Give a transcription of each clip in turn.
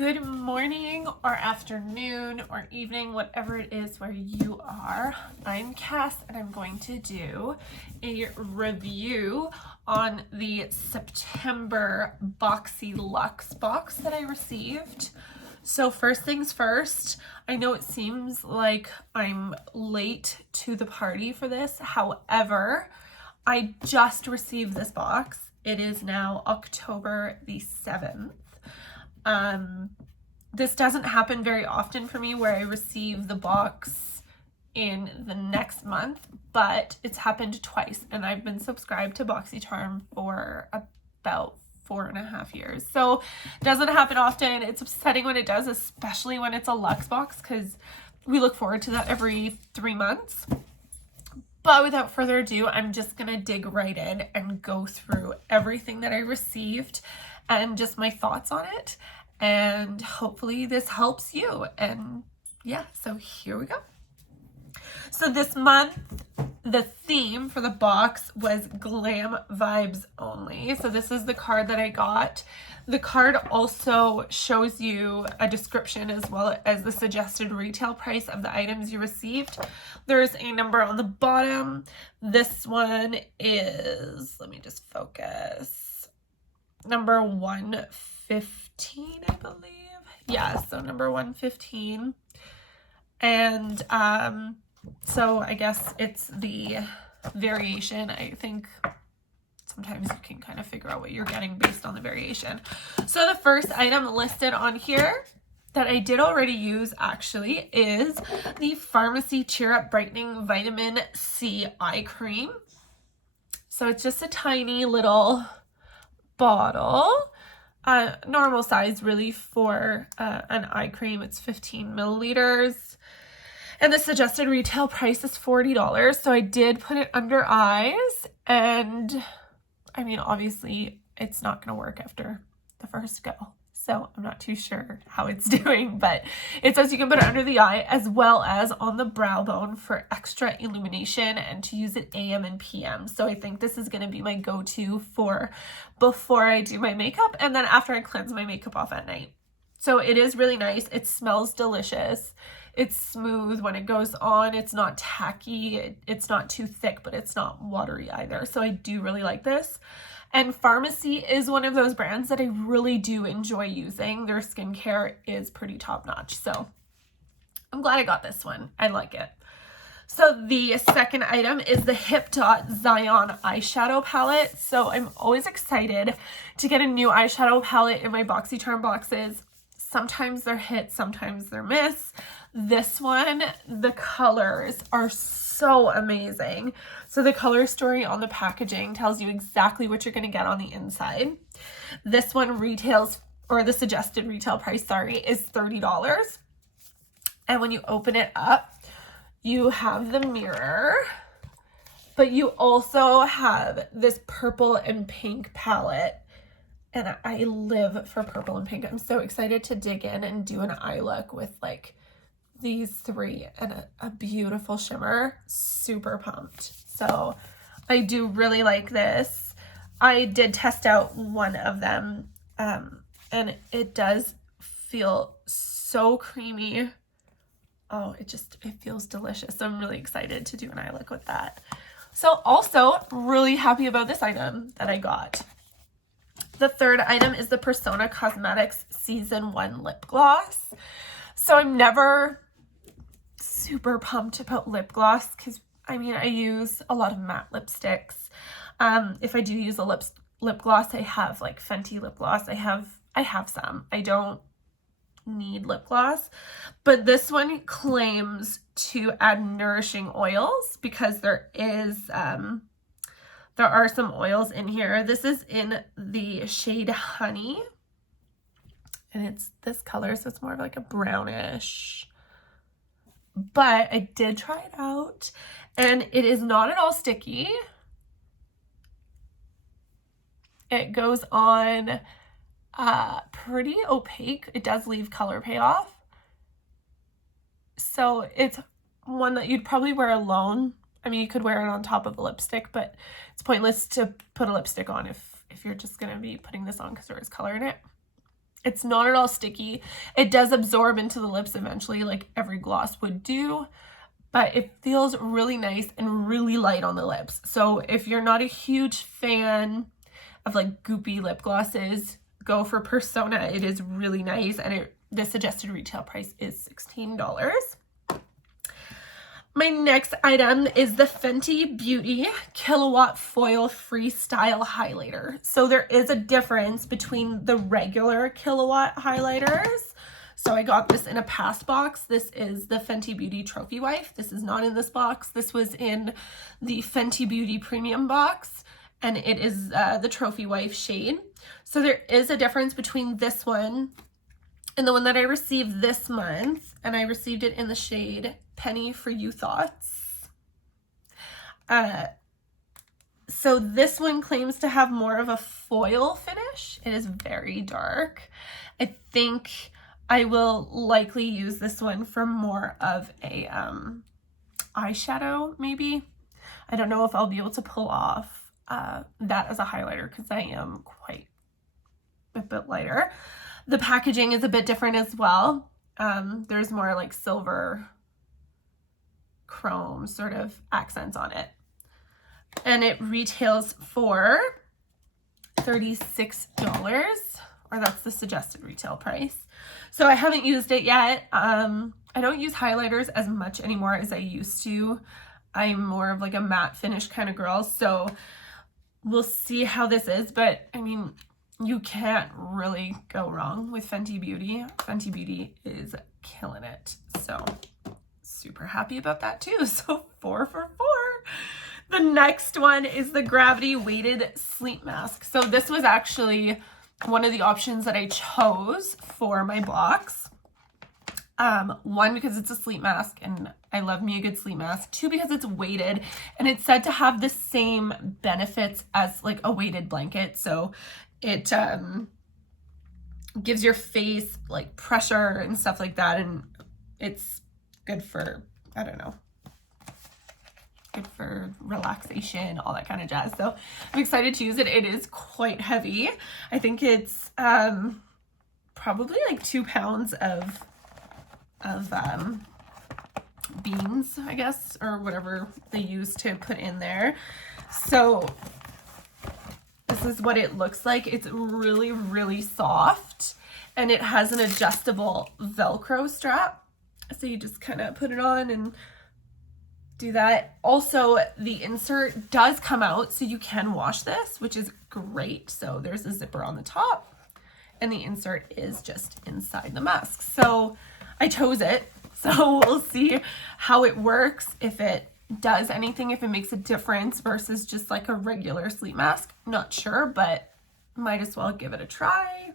Good morning or afternoon or evening, whatever it is where you are. I'm Cass and I'm going to do a review on the September BoxyLuxe box that I received. So first things first, I know it seems like I'm late to the party for this. However, I just received this box. It is now October the 7th. This doesn't happen very often for me where I receive the box in the next month, but it's happened twice and I've been subscribed to BoxyCharm for about 4.5 years. So it doesn't happen often. It's upsetting when it does, especially when it's a Luxe box, because we look forward to that every 3 months. But without further ado, I'm just gonna dig right in and go through everything that I received and just my thoughts on it. And hopefully this helps you. And yeah, so here we go. So this month, the theme for the box was glam vibes only. So this is the card that I got. The card also shows you a description as well as the suggested retail price of the items you received. There's a number on the bottom. This one is, let me just focus, number 115, I believe. Yeah, so number 115. And so I guess it's the variation. I think sometimes you can kind of figure out what you're getting based on the variation. So the first item listed on here that I did already use actually is the Pharmacy Cheer Up Brightening Vitamin C Eye Cream. So it's just a tiny little bottle, normal size really for an eye cream. It's 15 milliliters. And the suggested retail price is $40. So I did put it under eyes, and I mean, obviously it's not going to work after the first go. So I'm not too sure how it's doing, but it says you can put it under the eye as well as on the brow bone for extra illumination and to use it AM and PM. So I think this is going to be my go-to for before I do my makeup and then after I cleanse my makeup off at night. So it is really nice. It smells delicious. It's smooth when it goes on. It's not tacky. It's not too thick, but it's not watery either. So I do really like this. And Pharmacy is one of those brands that I really do enjoy using. Their skincare is pretty top notch. So I'm glad I got this one. I like it. So the second item is the Hip Dot Zion eyeshadow palette. So I'm always excited to get a new eyeshadow palette in my BoxyCharm boxes. Sometimes they're hit, sometimes they're miss. This one, the colors are so amazing. So the color story on the packaging tells you exactly what you're going to get on the inside. This one retails, or the suggested retail price, sorry, is $30. And when you open it up, you have the mirror, but you also have this purple and pink palette. And I live for purple and pink. I'm so excited to dig in and do an eye look with like these three and a beautiful shimmer. Super pumped. So I do really like this. I did test out one of them and it does feel so creamy. Oh, it feels delicious. So I'm really excited to do an eye look with that. So also really happy about this item that I got. The third item is the Persona Cosmetics Season 1 Lip Gloss. So I'm never super pumped about lip gloss because, I mean, I use a lot of matte lipsticks. If I do use a lip gloss, I have like Fenty lip gloss. I have some. I don't need lip gloss. But this one claims to add nourishing oils because there are some oils in here. This is in the shade Honey. And it's this color, so it's more of like a brownish. But I did try it out. And it is not at all sticky. It goes on pretty opaque. It does leave color payoff. So it's one that you'd probably wear alone. I mean, you could wear it on top of a lipstick, but it's pointless to put a lipstick on if you're just going to be putting this on because there is color in it. It's not at all sticky. It does absorb into the lips eventually, like every gloss would do, but it feels really nice and really light on the lips. So if you're not a huge fan of like goopy lip glosses, go for Persona. It is really nice, and the suggested retail price is $16. My next item is the Fenty Beauty Killawatt Foil Freestyle Highlighter. So there is a difference between the regular Killawatt highlighters. So I got this in a past box. This is the Fenty Beauty Trophy Wife. This is not in this box. This was in the Fenty Beauty Premium box, and it is the Trophy Wife shade. So there is a difference between this one and the one that I received this month, and I received it in the shade Penny for You Thoughts. So this one claims to have more of a foil finish. It is very dark. I think I will likely use this one for more of a eyeshadow, maybe. I don't know if I'll be able to pull off that as a highlighter because I am quite a bit lighter. The packaging is a bit different as well. There's more like silver chrome sort of accents on it. And it retails for $36, or that's the suggested retail price. So I haven't used it yet. I don't use highlighters as much anymore as I used to. I'm more of like a matte finish kind of girl, so we'll see how this is. But I mean, you can't really go wrong with Fenty Beauty. Fenty Beauty is killing it. So super happy about that too. So 4 for 4. The next one is the Gravity Weighted Sleep Mask. So this was actually one of the options that I chose for my box. One, because it's a sleep mask and I love me a good sleep mask. 2, because it's weighted and it's said to have the same benefits as like a weighted blanket. So it gives your face like pressure and stuff like that, and it's good for, I don't know, good for relaxation, all that kind of jazz. So I'm excited to use it. It is quite heavy. I think it's probably like 2 pounds of beans, I guess, or whatever they use to put in there. So this is what it looks like. It's really, really soft, and it has an adjustable Velcro strap. So you just kind of put it on and do that. Also, the insert does come out, so you can wash this, which is great. So there's a zipper on the top, and the insert is just inside the mask. So I chose it. So we'll see how it works, if it does anything, if it makes a difference versus just like a regular sleep mask. Not sure, but might as well give it a try.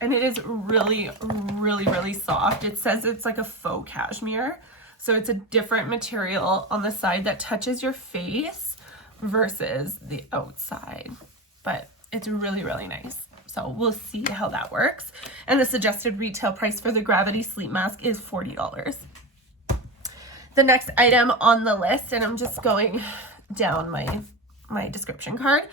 And it is really, really, really soft. It says it's like a faux cashmere. So it's a different material on the side that touches your face versus the outside. But it's really, really nice. So we'll see how that works. And the suggested retail price for the Gravity Sleep Mask is $40. The next item on the list, and I'm just going down my description card,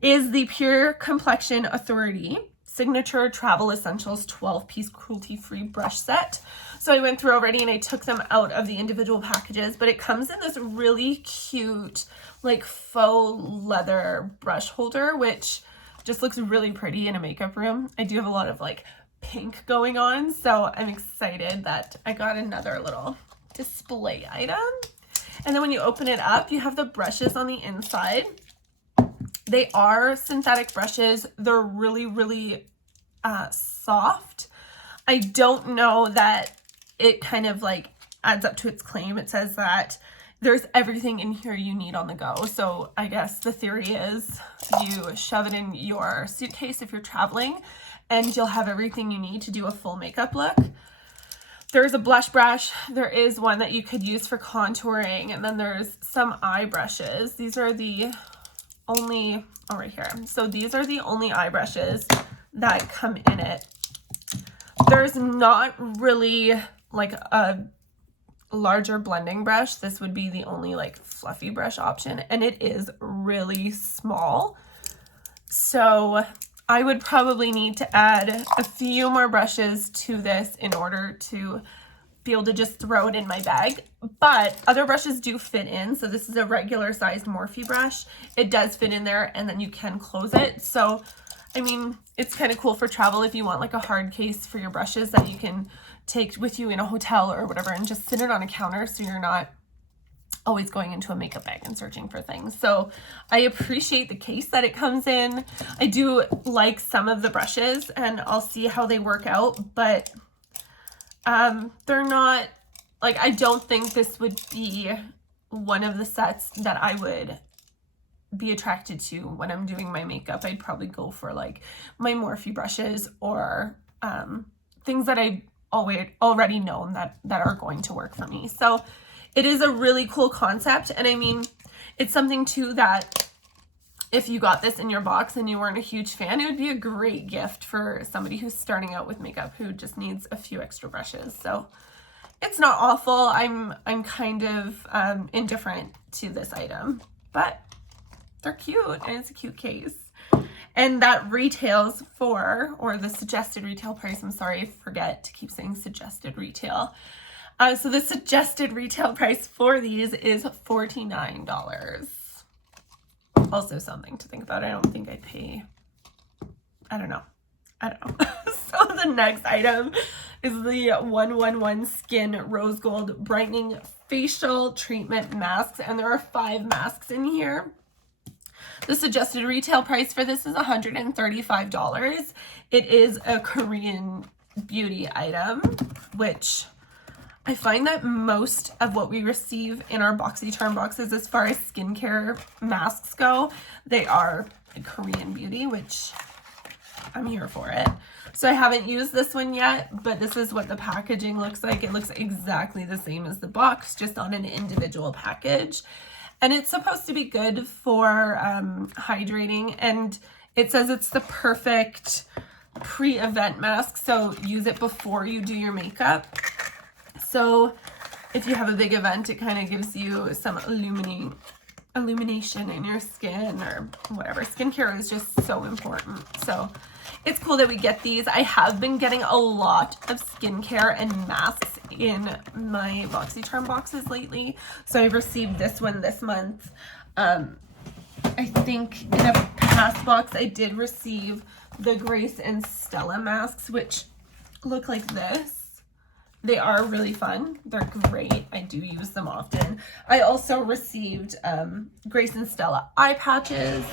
is the Pure Complexion Authority Signature Travel Essentials 12-piece cruelty-free brush set. So I went through already and I took them out of the individual packages, but it comes in this really cute like faux leather brush holder, which just looks really pretty in a makeup room. I do have a lot of like pink going on, so I'm excited that I got another little display item. And then when you open it up, you have the brushes on the inside. They are synthetic brushes. They're really, really soft. I don't know that it kind of like adds up to its claim. It says that there's everything in here you need on the go. So I guess the theory is you shove it in your suitcase if you're traveling, and you'll have everything you need to do a full makeup look. There's a blush brush. There is one that you could use for contouring, and then there's some eye brushes. These are the only, oh, right here. So these are the only eye brushes that come in it. There's not really like a larger blending brush. This would be the only like fluffy brush option, and it is really small. So I would probably need to add a few more brushes to this in order to be able to just throw it in my bag, but other brushes do fit in. So this is a regular sized Morphe brush. It does fit in there, and then you can close it. So I mean, it's kind of cool for travel if you want like a hard case for your brushes that you can take with you in a hotel or whatever and just sit it on a counter so you're not always going into a makeup bag and searching for things. So I appreciate the case that it comes in. I do like some of the brushes, and I'll see how they work out, but they're not, like, I don't think this would be one of the sets that I would be attracted to when I'm doing my makeup. I'd probably go for like my Morphe brushes or things that I've already known that are going to work for me. So it is a really cool concept, and I mean, it's something too that if you got this in your box and you weren't a huge fan, it would be a great gift for somebody who's starting out with makeup who just needs a few extra brushes. So it's not awful. I'm kind of indifferent to this item, but they're cute and it's a cute case. And that retails for, or the suggested retail price, I'm sorry, I forget to keep saying suggested retail. So the suggested retail price for these is $49. Also something to think about. I don't think I pay, I don't know. So the next item is the 111 Skin Rose Gold Brightening Facial Treatment Masks, and there are 5 masks in here. The suggested retail price for this is $135. It is a Korean beauty item, which I find that most of what we receive in our BoxyCharm boxes as far as skincare masks go, they are Korean beauty, which I'm here for it. So I haven't used this one yet, but this is what the packaging looks like. It looks exactly the same as the box, just on an individual package. And it's supposed to be good for hydrating, and it says it's the perfect pre-event mask, so use it before you do your makeup. So if you have a big event, it kind of gives you some illumination in your skin or whatever. Skincare is just so important. So it's cool that we get these. I have been getting a lot of skincare and masks in my BoxyCharm boxes lately. So I received this one this month. I think in a past box I did receive the Grace and Stella masks, which look like this. They are really fun. They're great. I do use them often. I also received Grace and Stella eye patches.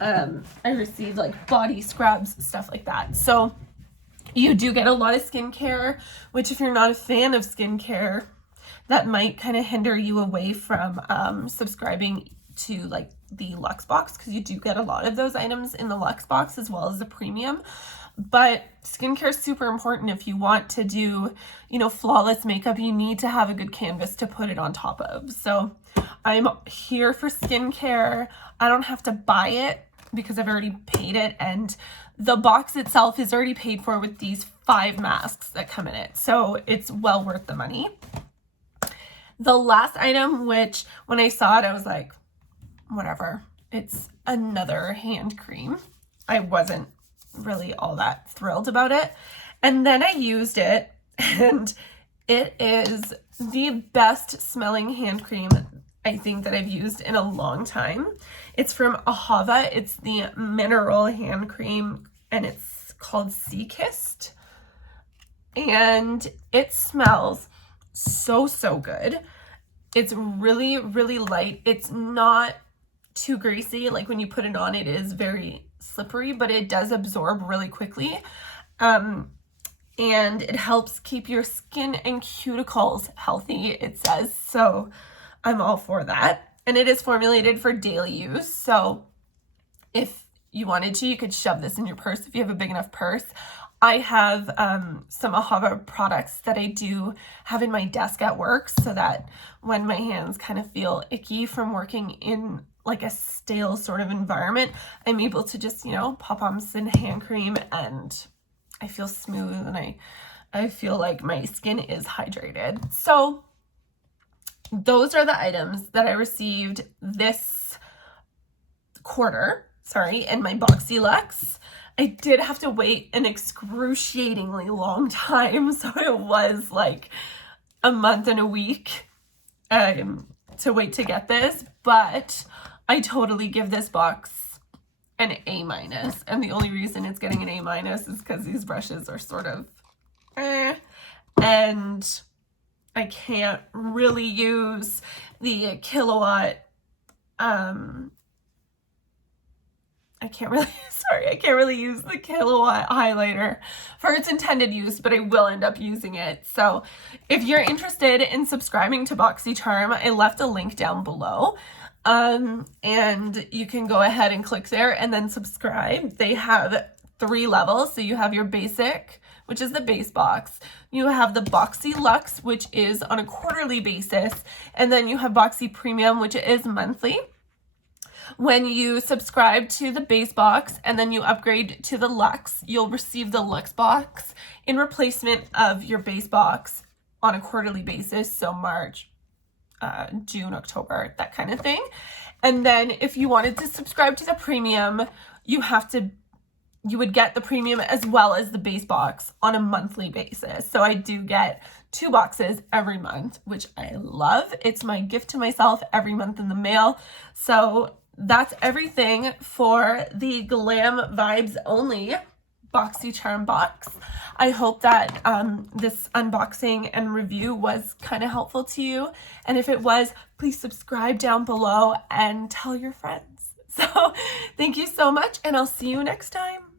I received like body scrubs, stuff like that. So you do get a lot of skincare, which if you're not a fan of skincare, that might kind of hinder you away from subscribing to like the Luxe box, because you do get a lot of those items in the Luxe box as well as the premium. But skincare is super important. If you want to do, you know, flawless makeup, you need to have a good canvas to put it on top of. So I'm here for skincare. I don't have to buy it because I've already paid it, and the box itself is already paid for with these 5 masks that come in it. So it's well worth the money. The last item, which when I saw it, I was like, whatever. It's another hand cream. I wasn't really all that thrilled about it. And then I used it, and it is the best smelling hand cream I think that I've used in a long time. It's from Ahava. It's the mineral hand cream, and it's called Sea Kissed. And it smells so good. It's really, really light. It's not too greasy. Like when you put it on, it is very slippery, but it does absorb really quickly. And it helps keep your skin and cuticles healthy, it says. So I'm all for that. And it is formulated for daily use. So if you wanted to, you could shove this in your purse if you have a big enough purse. I have some Ahava products that I do have in my desk at work, so that when my hands kind of feel icky from working in like a stale sort of environment, I'm able to just, you know, pop on some hand cream and I feel smooth, and I feel like my skin is hydrated. So those are the items that I received this quarter. in my BoxyLuxe. I did have to wait an excruciatingly long time, so it was like a month and a week to wait to get this, but I totally give this box an A-, and the only reason it's getting an A- is because these brushes are sort of and I can't really use the Killawatt I can't really use the Killawatt highlighter for its intended use, but I will end up using it. So if you're interested in subscribing to BoxyCharm, I left a link down below. And you can go ahead and click there and then subscribe. They have 3 levels. So you have your basic, which is the base box. You have the BoxyLuxe, which is on a quarterly basis. And then you have Boxy Premium, which is monthly. When you subscribe to the base box and then you upgrade to the Luxe, you'll receive the Luxe box in replacement of your base box on a quarterly basis. So March, June, October, that kind of thing. And then if you wanted to subscribe to the premium, you would get the premium as well as the base box on a monthly basis. So I do get 2 boxes every month, which I love. It's my gift to myself every month in the mail. So that's everything for the Glam Vibes Only BoxyCharm box. I hope that this unboxing and review was kind of helpful to you. And if it was, please subscribe down below and tell your friends. So thank you so much, and I'll see you next time.